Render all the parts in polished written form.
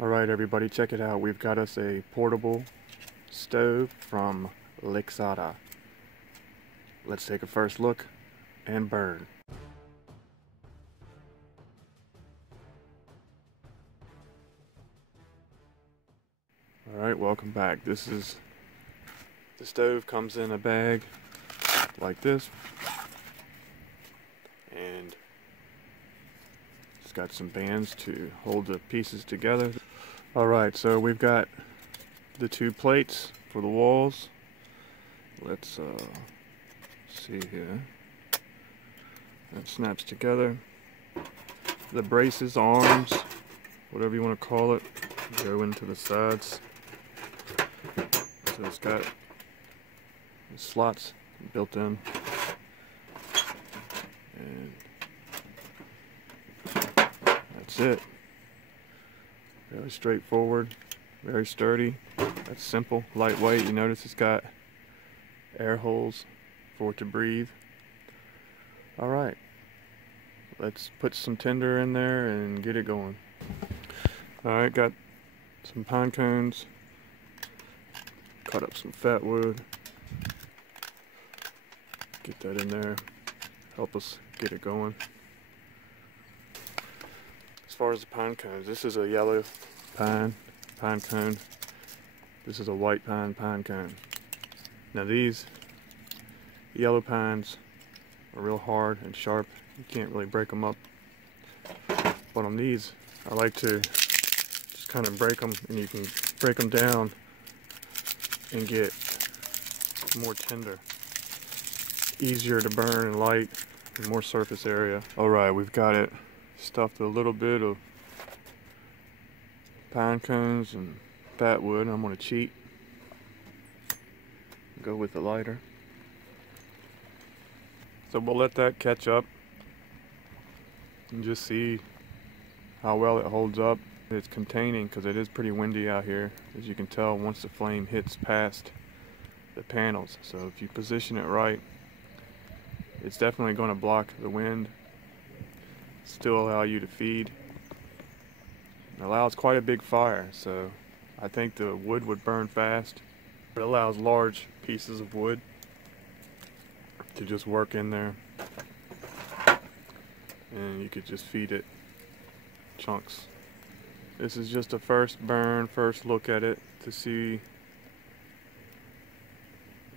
Alright everybody, check it out. We've got us a portable stove from Lixada. Let's take a first look and burn. Alright, welcome back. The stove comes in a bag like this. And it's got some bands to hold the pieces together. Alright, so we've got the two plates for the walls. Let's see here. That snaps together. The braces, arms, whatever you want to call it, go into the sides. So it's got the slots built in. And that's it. Very straightforward, very sturdy. That's simple, lightweight. You notice it's got air holes for it to breathe. Alright, let's put some tinder in there and get it going. Alright, got some pine cones. Cut up some fat wood. Get that in there. Help us get it going. As far as the pine cones, this is a yellow pine cone. This is a white pine cone. Now these yellow pines are real hard and sharp. You can't really break them up. But on these, I like to just kind of break them, and you can break them down and get more tinder. Easier to burn and light, and more surface area. Alright, we've got it stuffed with a little bit of pine cones and fat wood. I'm going to cheat. Go with the lighter. So we'll let that catch up and just see how well it holds up. It's containing because it is pretty windy out here, as you can tell once the flame hits past the panels. So if you position it right, it's definitely going to block the wind, still allow you to feed. It allows quite a big fire, so I think the wood would burn fast. It allows large pieces of wood to just work in there, and you could just feed it chunks. This is just a first burn, first look at it to see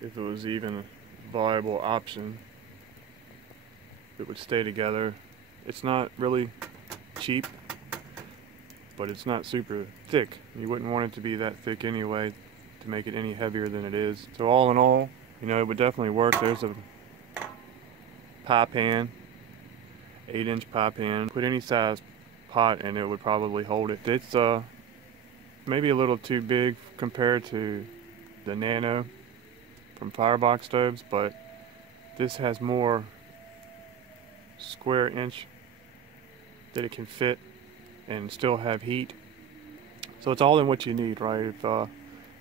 if it was even a viable option. It would stay together. It's not really cheap, but it's not super thick. You wouldn't want it to be that thick anyway to make it any heavier than it is. So all in all, you know, it would definitely work. There's a pie pan, 8-inch pie pan. Put any size pot and it would probably hold it. It's maybe a little too big compared to the Nano from firebox stoves, but this has more square inch that it can fit and still have heat. So it's all in what you need, right? If you're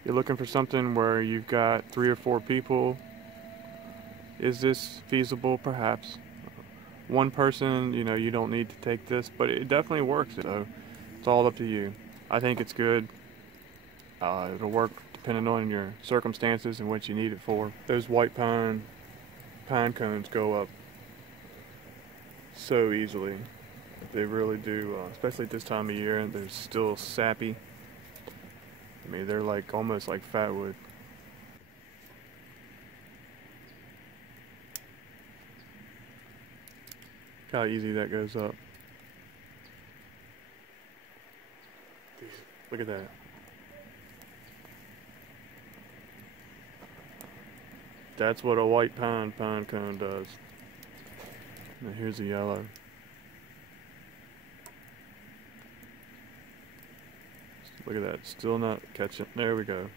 looking for something where you've got 3 or 4 people, is this feasible? Perhaps. One person, you know, you don't need to take this, but it definitely works. So it's all up to you. I think it's good. It'll work depending on your circumstances and what you need it for. Those white pine cones go up so easily. They really do, especially at this time of year. They're still sappy. I mean, they're like almost like fat wood. Look how easy that goes up. Look at that. That's what a white pine cone does. Now here's a yellow. Look at that, still not catching. There we go.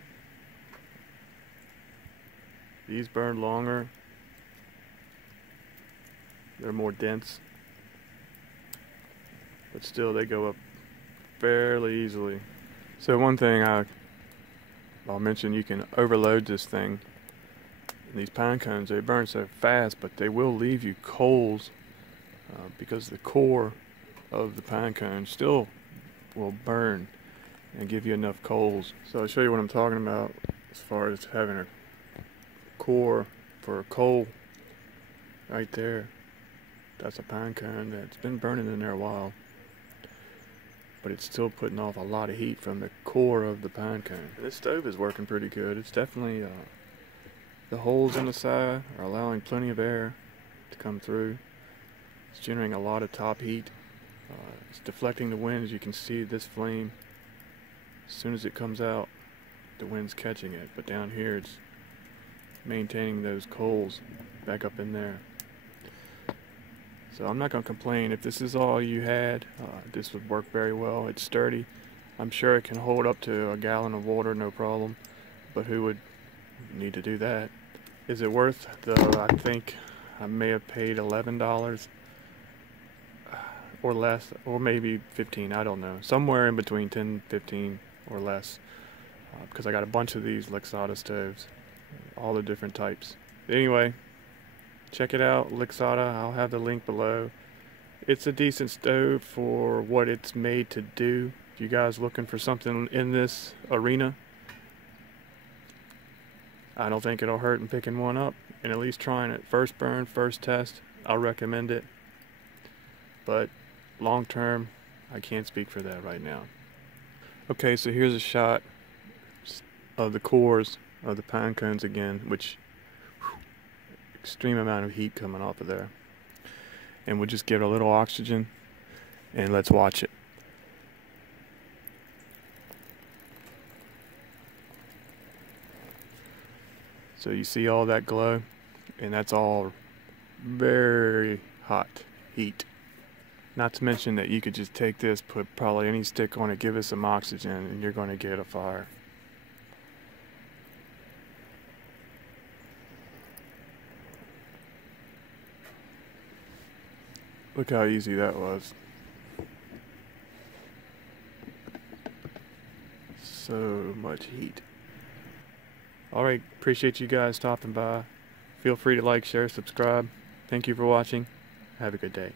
These burn longer. They're more dense. But still they go up fairly easily. So one thing I'll mention, you can overload this thing. And these pine cones, they burn so fast, but they will leave you coals because the core of the pine cone still will burn and give you enough coals. So I'll show you what I'm talking about as far as having a core for a coal right there. That's a pine cone that's been burning in there a while, but it's still putting off a lot of heat from the core of the pine cone. This stove is working pretty good. It's definitely the holes in the side are allowing plenty of air to come through. It's generating a lot of top heat. It's deflecting the wind. As you can see, this flame, as soon as it comes out, the wind's catching it, but down here it's maintaining those coals back up in there. So I'm not going to complain. If this is all you had, this would work very well. It's sturdy. I'm sure it can hold up to a gallon of water, no problem, but who would need to do that? Is it worth though? I think I may have paid $11 or less, or maybe 15, I don't know, somewhere in between 10, 15 or less, because I got a bunch of these Lixada stoves, all the different types. Anyway, check it out, Lixada. I'll have the link below. It's a decent stove for what it's made to do. If you guys looking for something in this arena, I don't think it'll hurt in picking one up and at least trying it. First burn, first test, I'll recommend it. But long term, I can't speak for that right now. Okay, so here's a shot of the cores of the pine cones again, which extreme amount of heat coming off of there. And we'll just give it a little oxygen and let's watch it. So you see all that glow, and that's all very hot heat. Not to mention that you could just take this, put probably any stick on it, give it some oxygen, and you're going to get a fire. Look how easy that was. So much heat. Alright, appreciate you guys stopping by. Feel free to like, share, subscribe. Thank you for watching. Have a good day.